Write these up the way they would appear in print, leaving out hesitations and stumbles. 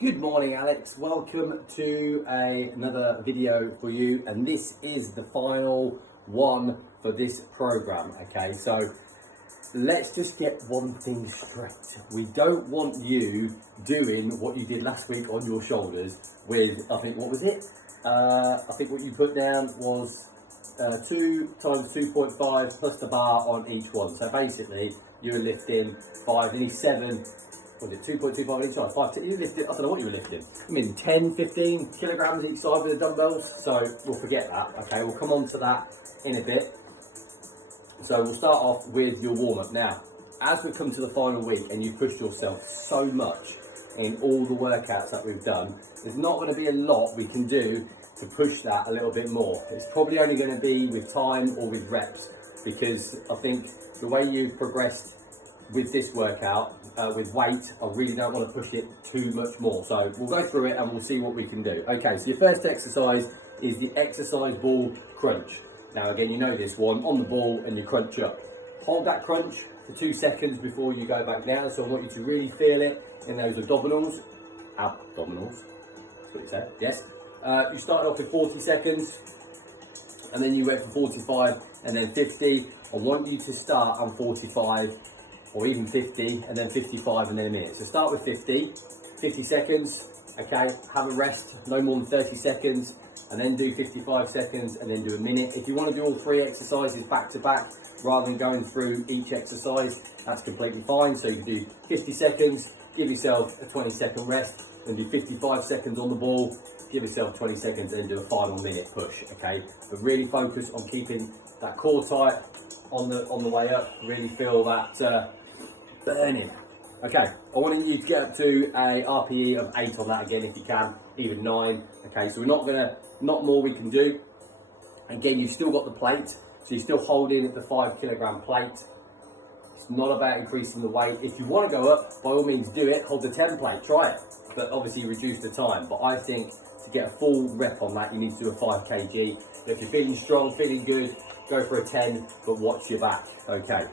Good morning, Alex. Welcome to another video for you, and this is the final one for this program. Okay, so let's just get one thing straight. We don't want you doing what you did last week on your shoulders with, I think, what was it? I think what you put down was 2 times 2.5 plus the bar on each one. So basically, you were lifting 5, nearly 7. Was it 2.25 on each side? 5, you lifted, I don't know what you were lifting. I mean, 10, 15 kilograms each side with the dumbbells. So we'll forget that. Okay, we'll come on to that in a bit. So we'll start off with your warm up. Now, as we come to the final week and you've pushed yourself so much in all the workouts that we've done, there's not going to be a lot we can do to push that a little bit more. It's probably only going to be with time or with reps, because I think the way you've progressed with this workout, with weight, I really don't want to push it too much more. So we'll go through it and we'll see what we can do. Okay, so your first exercise is the exercise ball crunch. Now again, you know this one, on the ball and you crunch up. Hold that crunch for 2 seconds before you go back down. So I want you to really feel it in those abdominals. Abdominals, that's what you said, yes. You started off with 40 seconds and then you went for 45 and then 50. I want you to start on 45 or even 50 and then 55 and then a minute. So start with 50 seconds, okay, have a rest, no more than 30 seconds, and then do 55 seconds and then do a minute. If you want to do all 3 exercises back to back rather than going through each exercise, that's completely fine. So you can do 50 seconds, give yourself a 20-second rest, then do 55 seconds on the ball, give yourself 20 seconds and do a final minute push, okay? But really focus on keeping that core tight on the way up. Really feel that burning. Okay, I want you to get up to a RPE of 8 on that again if you can, even 9. Okay, so we're not more we can do. Again, you've still got the plate, so you're still holding the 5 kilogram plate. It's not about increasing the weight. If you want to go up, by all means do it. Hold the 10 plate, try it, but obviously reduce the time. But I think to get a full rep on that, you need to do a 5 kg. But if you're feeling strong, feeling good, go for a 10, but watch your back. Okay,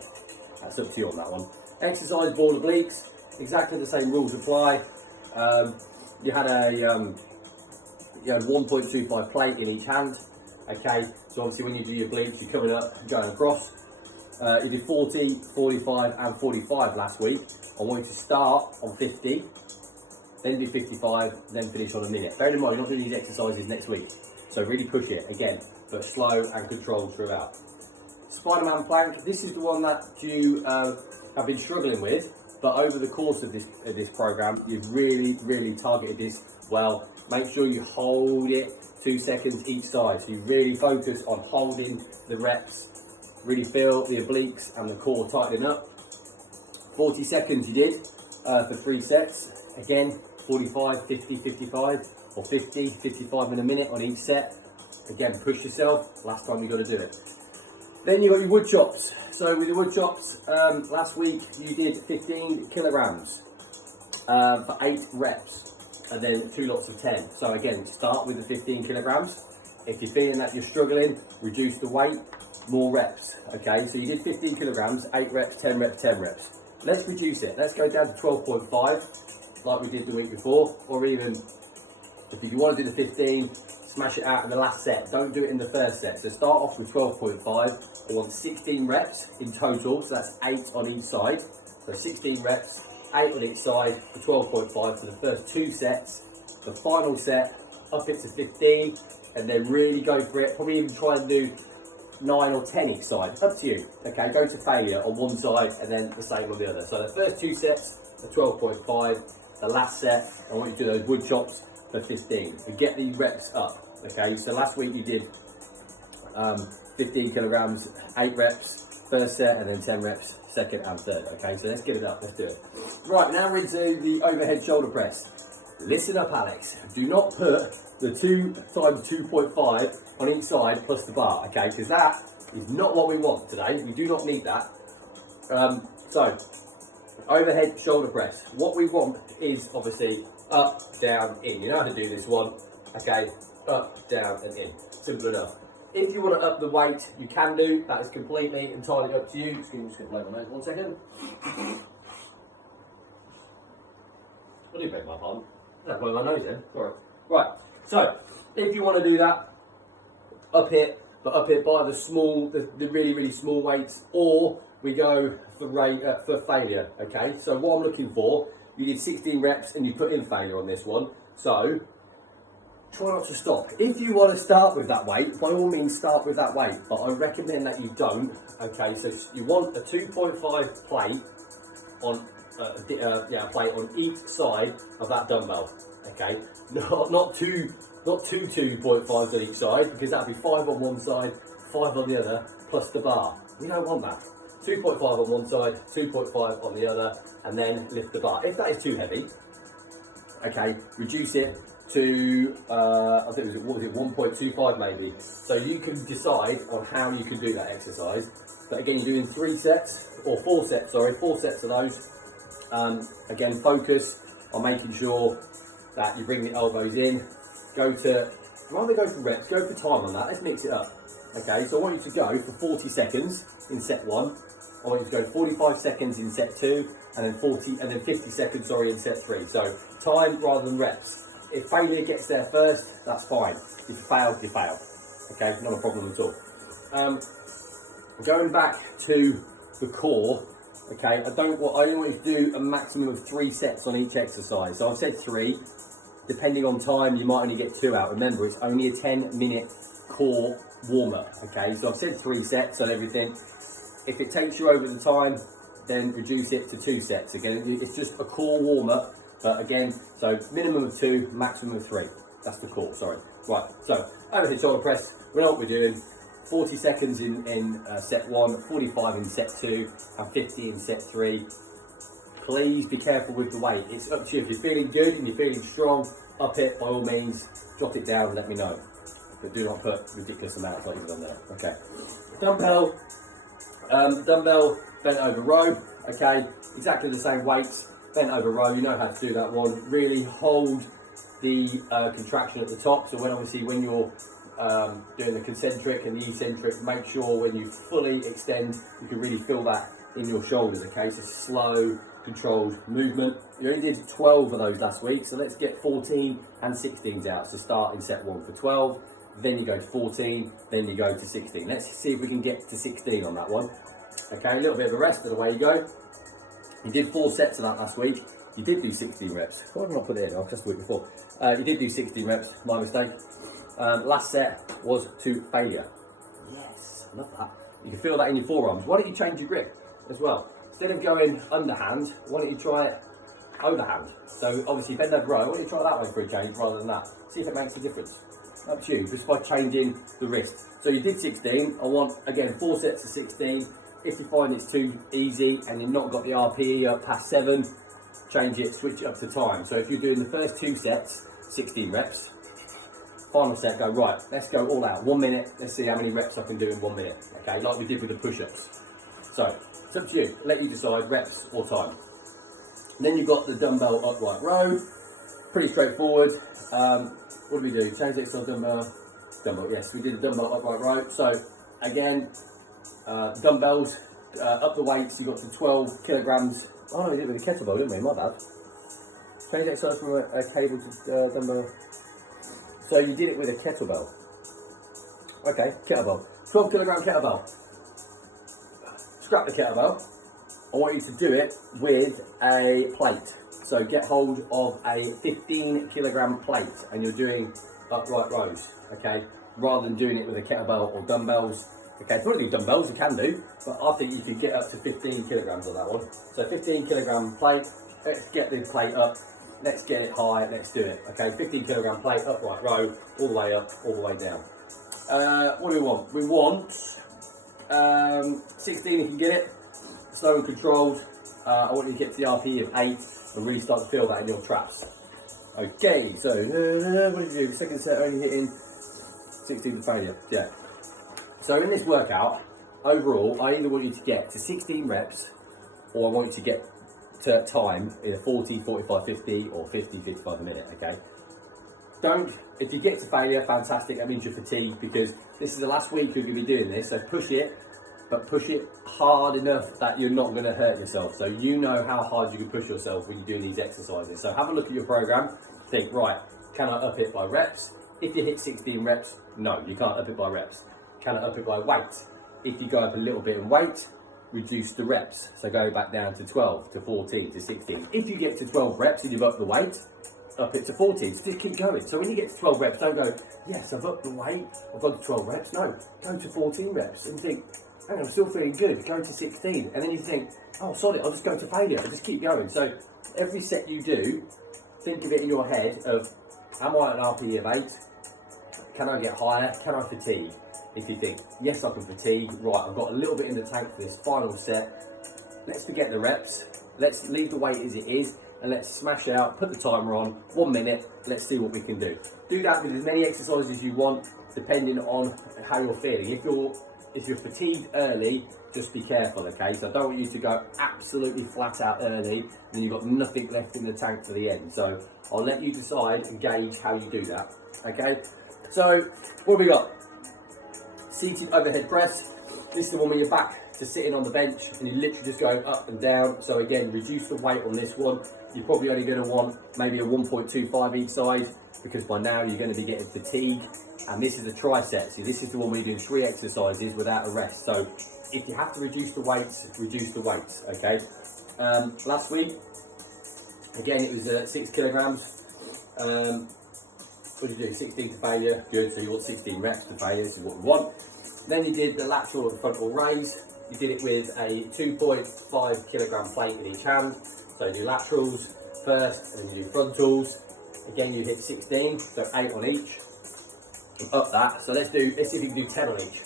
that's up to you on that one. Exercise ball obliques, exactly the same rules apply. You had 1.25 plate in each hand. Okay, so obviously when you do your obliques, you're coming up, going across. You did 40, 45 and 45 last week. I want you to start on 50, then do 55, then finish on a minute. Bear in mind, you're not doing these exercises next week, so really push it again, but slow and controlled throughout. Spider-Man plank, this is the one that you have been struggling with, but over the course of this program, you've really targeted this well. Make sure you hold it 2 seconds each side, so you really focus on holding the reps, really feel the obliques and the core tightening up. 40 seconds you did for 3 sets. Again, 45, 50, 55, or 50, 55 in a minute on each set. Again, push yourself, last time you got to do it. Then you got your wood chops. So with your wood chops, last week you did 15 kilograms for 8 reps, and then 2 lots of 10. So again, start with the 15 kilograms. If you're feeling that you're struggling, reduce the weight, more reps. Okay, so you did 15 kilograms, 8 reps, 10 reps, 10 reps. Let's reduce it. Let's go down to 12.5, like we did the week before, or even if you want to do the 15, smash it out in the last set. Don't do it in the first set. So start off with 12.5. I want 16 reps in total, so that's 8 on each side. So 16 reps, 8 on each side for 12.5 for the first 2 sets. The final set, up it to 15, and then really go for it. Probably even try and do 9 or 10 each side. Up to you. Okay, go to failure on one side and then the same on the other. So the first 2 sets are 12.5. The last set, I want you to do those wood chops for 15. So get the reps up. Okay, so last week you did 15 kilograms, 8 reps, first set, and then 10 reps, second and third. Okay, so let's get it up, let's do it. Right, now we're into the overhead shoulder press. Listen up, Alex. Do not put the 2 times 2.5 on each side plus the bar, okay, because that is not what we want today. We do not need that. So, overhead shoulder press. What we want is obviously up, down, in. You know how to do this one, okay? Up, down, and in. Simple enough. If you want to up the weight, you can do. That is completely entirely up to you. Just going to blow my nose 1 second. What do you beg my pardon? That's by my nose then. Sorry. Right. So if you want to do that, up it by the really small weights, or we go for failure. Okay. So what I'm looking for, you did 16 reps and you put in failure on this one. So try not to stop. If you want to start with that weight, by all means start with that weight, but I recommend that you don't. Okay, so you want a 2.5 plate on plate on each side of that dumbbell. Okay, not two 2.5s on each side, because that'd be 5 on one side, 5 on the other, plus the bar. We don't want that. 2.5 on one side, 2.5 on the other, and then lift the bar. If that is too heavy, okay, reduce it to I think it was 1.25 maybe. So you can decide on how you can do that exercise. But again, you're doing 4 sets of those. Again, focus on making sure that you bring the elbows in. Rather go for reps, go for time on that. Let's mix it up. Okay, so I want you to go for 40 seconds in set 1. I want you to go 45 seconds in set 2, and then 50 seconds, in set 3. So time rather than reps. If failure gets there first, that's fine. If you fail, you fail. Okay, not a problem at all. Going back to the core, okay, I only want you to do a maximum of 3 sets on each exercise. So I've said 3. Depending on time, you might only get 2 out. Remember, it's only a 10-minute core warm-up. Okay, so I've said 3 sets on everything. If it takes you over the time, then reduce it to 2 sets. Again, it's just a core warm-up. But again, so minimum of 2, maximum of 3. That's the core, sorry. Right, so overhead shoulder press, we know what we're doing. 40 seconds in set 1, 45 in set 2, and 50 in set 3. Please be careful with the weight. It's up to you. If you're feeling good and you're feeling strong, up it by all means. Jot it down and let me know. But do not put ridiculous amounts like you've done there. Okay. Dumbbell bent over row. Okay. Exactly the same weights. Bent over row. You know how to do that one. Really hold the contraction at the top. So when you're doing the concentric and the eccentric, make sure when you fully extend, you can really feel that in your shoulders. Okay. So slow, controlled movement. You only did 12 of those last week, so let's get 14 and 16s out. So start in set 1 for 12, then you go to 14, then you go to 16. Let's see if we can get to 16 on that one. Okay, a little bit of a rest, but away you go. You did 4 sets of that last week. You did do 16 reps. Why did I not put it in? I've just the week before. You did do 16 reps, my mistake. Last set was to failure. Yes, I love that. You can feel that in your forearms. Why don't you change your grip as well? Instead of going underhand, why don't you try it overhand? So obviously bend over row, why don't you try that way for a change rather than that? See if it makes a difference. Up to you, just by changing the wrist. So you did 16, I want, again, 4 sets of 16. If you find it's too easy and you've not got the RPE up past 7, change it, switch it up to time. So if you're doing the first 2 sets, 16 reps, final set, go, right, let's go all out. 1 minute, let's see how many reps I can do in 1 minute. Okay, like we did with the push-ups. So, it's up to you, let you decide reps or time. And then you've got the dumbbell upright row, pretty straightforward. What do we do? Change the external dumbbell, yes, we did the dumbbell upright row. So, again, dumbbells, up the weights, you got to 12 kilograms. Oh, we did it with a kettlebell, didn't we? My bad. Change the exercise from a cable to dumbbell. So you did it with a kettlebell. Okay, kettlebell. 12 kilogram kettlebell. Scrap the kettlebell. I want you to do it with a plate. So get hold of a 15 kilogram plate and you're doing upright rows, okay? Rather than doing it with a kettlebell or dumbbells. Okay, if you want to do dumbbells, you can do, but I think you can get up to 15 kilograms on that one. So 15 kilogram plate, let's get the plate up, let's get it high, let's do it. Okay, 15 kilogram plate, upright row, all the way up, all the way down. What do we want? We want 16 if you can get it, slow and controlled. I want you to get to the RPE of 8 and really start to feel that in your traps. Okay, so what did you do? Second set only hitting 16 to failure, yeah. So in this workout, overall, I either want you to get to 16 reps or I want you to get to time in a 40, 45, 50 or 50, 55 a minute, okay? If you get to failure, fantastic, that means you're fatigued because this is the last week you're going to be doing this, so push it but push it hard enough that you're not going to hurt yourself. So you know how hard you can push yourself when you're doing these exercises. So have a look at your program, think, right, can I up it by reps? If you hit 16 reps, no, you can't up it by reps. Can I up it by weight? If you go up a little bit in weight, reduce the reps. So go back down to 12, to 14, to 16. If you get to 12 reps and you've upped the weight, up it to 14. So just keep going. So when you get to 12 reps, don't go, yes, I've upped the weight, I've gone to 12 reps. No, go to 14 reps and think, hang on, I'm still feeling good. Go to 16. And then you think, oh, sorry, I'll just go to failure. I'll just keep going. So every set you do, think of it in your head of, am I at an RPE of 8? Can I get higher? Can I fatigue? If you think, yes, I can fatigue, right, I've got a little bit in the tank for this final set. Let's forget the reps. Let's leave the weight as it is, and let's smash out, put the timer on, 1 minute, let's see what we can do. Do that with as many exercises as you want, depending on how you're feeling. If you're fatigued early, just be careful, okay? So I don't want you to go absolutely flat out early, and you've got nothing left in the tank for the end. So I'll let you decide and gauge how you do that, okay? So what have we got? Seated overhead press. This is the one where you're back to sitting on the bench and you're literally just going up and down. So again, reduce the weight on this one. You're probably only going to want maybe a 1.25 each side, because by now you're going to be getting fatigue. And this is the tricep. See, this is the one where you're doing 3 exercises without a rest. So if you have to reduce the weights, okay? Last week, again, it was 6 kilograms. What did you do? 16 to failure. Good. So you want 16 reps to failure. This is what we want. Then you did the lateral and frontal raise. You did it with a 2.5 kilogram plate in each hand. So you do laterals first, and then you do frontals. Again, you hit 16, so 8 on each. Up that. So let's see if you can do 10 on each.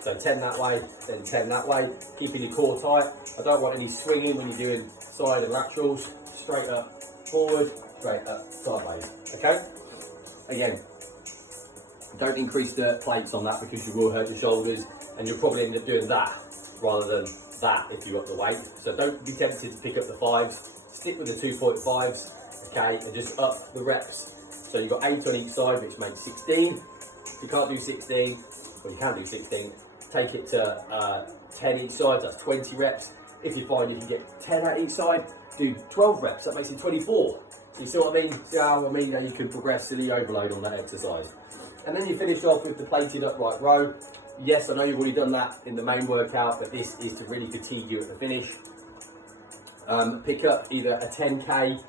So 10 that way, then 10 that way. Keeping your core tight. I don't want any swinging when you're doing side and laterals. Straight up, forward, straight up, sideways. Okay? Again, don't increase the plates on that, because you will hurt your shoulders, and you'll probably end up doing that rather than that if you up the weight. So don't be tempted to pick up the 5s. Stick with the 2.5s, okay, and just up the reps. So you've got 8 on each side, which makes 16. If you can't do 16, well, you can do 16, take it to 10 each side, that's 20 reps. If you find you can get 10 out each side, do 12 reps, that makes it 24. So you see what I mean? See how I mean that you can progress to the overload on that exercise. And then you finish off with the plated upright row. Yes, I know you've already done that in the main workout, but this is to really fatigue you at the finish. Pick up either a 10K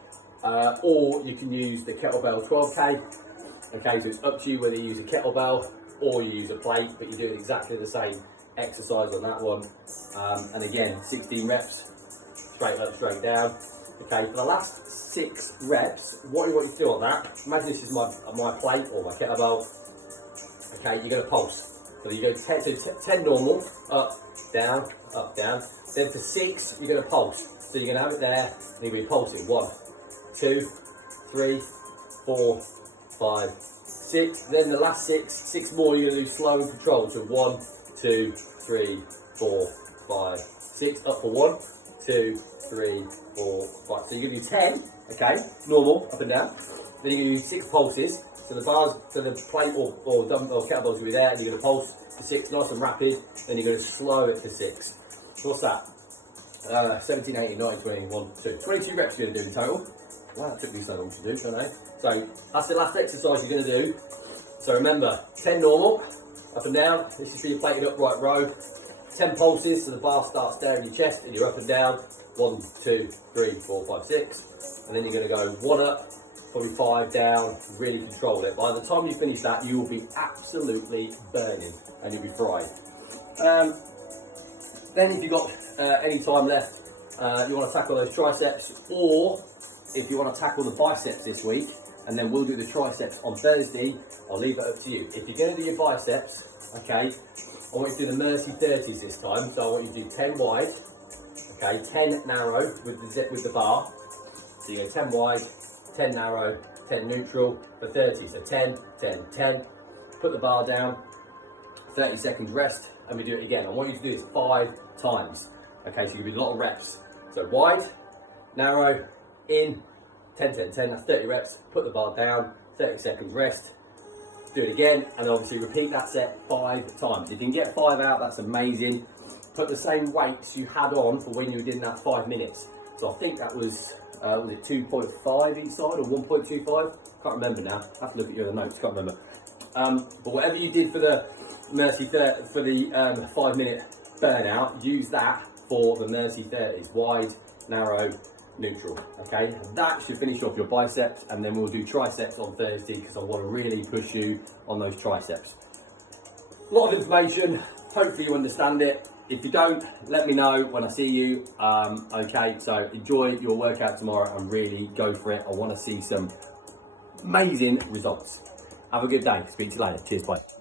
or you can use the kettlebell 12K. Okay, so it's up to you whether you use a kettlebell or you use a plate, but you're doing exactly the same exercise on that one. And again, 16 reps, straight up, straight down. Okay, for the last 6 reps, what you want to do on that, imagine this is my plate or my kettlebell. Okay, you're going to pulse. So you go 10 normal, up, down, up, down. Then for 6, you're going to pulse. So you're going to have it there, and you're going to be pulsing. 1, 2, 3, 4, 5, 6. Then the last 6 more you're going to do slow and controlled. So 1, 2, 3, 4, 5, 6. Up for 1, 2, 3, 4, 5. So you're going to do 10, okay, normal, up and down. Then you're going to do 6 pulses. So the bars, so the plate or dumbbell kettlebells will be there, and you're going to pulse for 6, nice and rapid. Then you're going to slow it for 6. What's that? 17, 18, 19, 20, 1, 2. 22 reps you're going to do in total. Wow, that took me so long to do, don't I? So that's the last exercise you're going to do. So remember, 10 normal, up and down. This is for your plated upright row. 10 pulses, so the bar starts there in your chest, and you're up and down. 1, 2, 3, 4, 5, 6. And then you're going to go 1 up, probably 5 down, really control it. By the time you finish that, you will be absolutely burning and you'll be fried. Then if you've got any time left, you want to tackle those triceps, or if you want to tackle the biceps this week, and then we'll do the triceps on Thursday, I'll leave it up to you. If you're going to do your biceps, okay, I want you to do the Mercy 30s this time. So I want you to do 10 wide, okay, 10 narrow with the bar. So you go 10 wide, 10 narrow, 10 neutral for 30. So 10, 10, 10. Put the bar down, 30 seconds rest, and we do it again. I want you to do this 5 times. Okay, so you do a lot of reps. So wide, narrow, in, 10, 10, 10. That's 30 reps. Put the bar down, 30 seconds rest. Do it again, and obviously repeat that set 5 times. If you can get 5 out, that's amazing. put the same weights you had on for when you were doing that 5 minutes. So I think that was it 2.5 each side or 1.25? Can't remember now. I have to look at your other notes. Can't remember. But whatever you did for the Mercy 5 minute burnout, use that for the Mercy 30s. Wide, narrow, neutral. Okay, that should finish off your biceps, and then we'll do triceps on Thursday because I want to really push you on those triceps. A lot of information. Hopefully you understand it. If you don't, let me know when I see you. Okay, so enjoy your workout tomorrow and really go for it. I want to see some amazing results. Have a good day. Speak to you later. Cheers, bye.